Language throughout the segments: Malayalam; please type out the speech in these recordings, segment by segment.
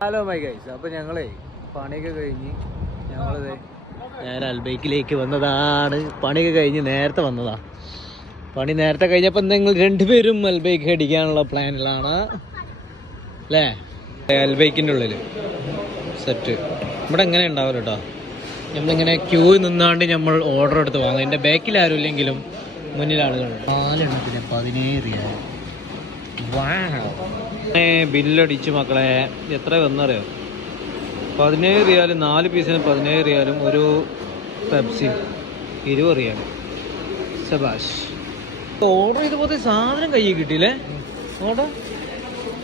ഹലോ മൈ ഗൈസ് അപ്പൊ ഞങ്ങളെ പണിയൊക്കെ കഴിഞ്ഞ് ഞങ്ങളത് നേരെ അൽബൈക്കിലേക്ക് വന്നതാണ്. പണിയൊക്കെ കഴിഞ്ഞ് നേരത്തെ വന്നതാ. പണി നേരത്തെ കഴിഞ്ഞപ്പോൾ നിങ്ങൾ രണ്ടുപേരും അൽബൈക്ക് അടിക്കാനുള്ള പ്ലാനിലാണ്. അല്ലേ? അൽബൈക്കിന്റെ ഉള്ളിൽ സെറ്റ് ഇവിടെ എങ്ങനെ ഉണ്ടാവില്ല കേട്ടോ നമ്മളിങ്ങനെ ക്യൂ നിന്നാണ്ട് നമ്മൾ ഓർഡർ എടുത്ത് വാങ്ങാം. എന്റെ ബാക്കിൽ ആരും ഇല്ലെങ്കിലും മുന്നിൽ ആളുകളുണ്ട്. നാലെണ്ണത്തിന് പതിനേഴ് റിയാൽ ബില്ലടിച്ചു മക്കളെ എത്ര വന്നറിയോ? പതിനേഴ് റിയാലും നാല് പീസിന് പതിനേഴ് റിയാലും ഒരു പെപ്സി ഇരുപത് റിയാലും. സബാഷ് ഓർഡർ ചെയ്ത് പോലെ സാധനം കയ്യിൽ കിട്ടിയില്ലേ? ഓർഡർ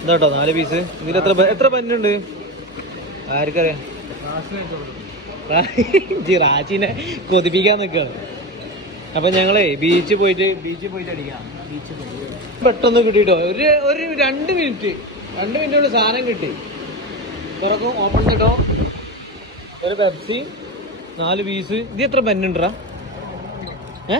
ഇതാട്ടോ നാല് പീസ്. ഇതിൽ എത്ര എത്ര പന്നുണ്ട് ആർക്കറിയാം? റാച്ചിനെ കൊതിപ്പിക്കാൻ നിൽക്കുക അപ്പം ഞങ്ങളേ ബീച്ചിൽ പോയിട്ട് ബീച്ചിൽ പോയിട്ട് അടിക്കാം. ബീച്ചിൽ പോയിട്ട്. പെട്ടെന്ന് കിട്ടിട്ടോ? ഒരു ഒരു രണ്ട് മിനിറ്റ്. രണ്ട് മിനിറ്റ് സാധനം കിട്ടി. തുറക്കും ഓപ്പൺ കേട്ടോ ഒരു പെപ്സി നാല് പീസ് ഇത് എത്ര പെന്നുണ്ടാ ഏ?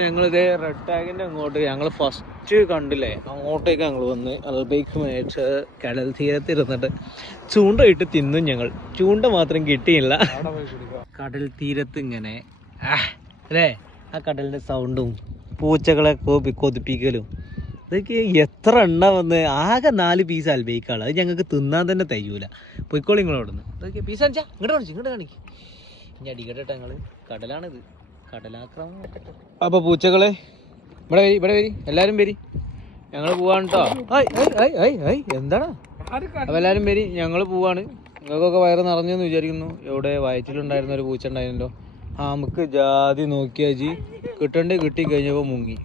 ഞങ്ങളിതേ റെഡ് ടാഗിന്റെ അങ്ങോട്ട് ഞങ്ങൾ ഫസ്റ്റ് കണ്ടില്ലേ? അങ്ങോട്ടേക്ക് ഞങ്ങൾ വന്ന് അൽബൈക്ക് മേടിച്ച് കടൽ തീരത്ത് ഇരുന്നിട്ട് ചൂണ്ടയിട്ട് തിന്നും ഞങ്ങൾ. ചൂണ്ട മാത്രം കിട്ടിയില്ല. കടൽ തീരത്ത് ഇങ്ങനെ. അല്ലേ? ആ കടലിന്റെ സൗണ്ടും പൂച്ചകളെ കൊതി കൊതിപ്പിക്കലും. ഇതൊക്കെ എത്ര എണ്ണ വന്ന് ആകെ നാല് പീസ് അൽബൈക്കാണ് അത് ഞങ്ങൾക്ക് തിന്നാൻ തന്നെ തയ്യൂല പൊയ്ക്കോളി നിങ്ങളോടൊന്ന് ഇതൊക്കെ പീസ് അടിച്ചാ ഇങ്ങോട്ട് കാണിച്ചു ഇങ്ങോട്ട് കാണിക്ക്. ഇനി അടിക്കട്ടെ ഞങ്ങൾ കടലാണിത്. കടലാക്രമം. അപ്പൊ പൂച്ചകളെ ഇവിടെ വരി ഇവിടെ വരി. എല്ലാരും വരി. ഞങ്ങൾ പോവാണ് കേട്ടോ എന്താണ് എല്ലാരും വരി. ഞങ്ങൾ പോവാണ്. നിങ്ങൾക്കൊക്കെ വയറ് നിറഞ്ഞെന്ന് വിചാരിക്കുന്നു. എവിടെ? വയറ്റിലുണ്ടായിരുന്ന ഒരു പൂച്ച ഉണ്ടായിരുന്നല്ലോ. ആ നമുക്ക് ജാതി നോക്കിയാ ജി. കിട്ടണ്ടേ കിട്ടി കഴിഞ്ഞപ്പോൾ മുങ്ങി.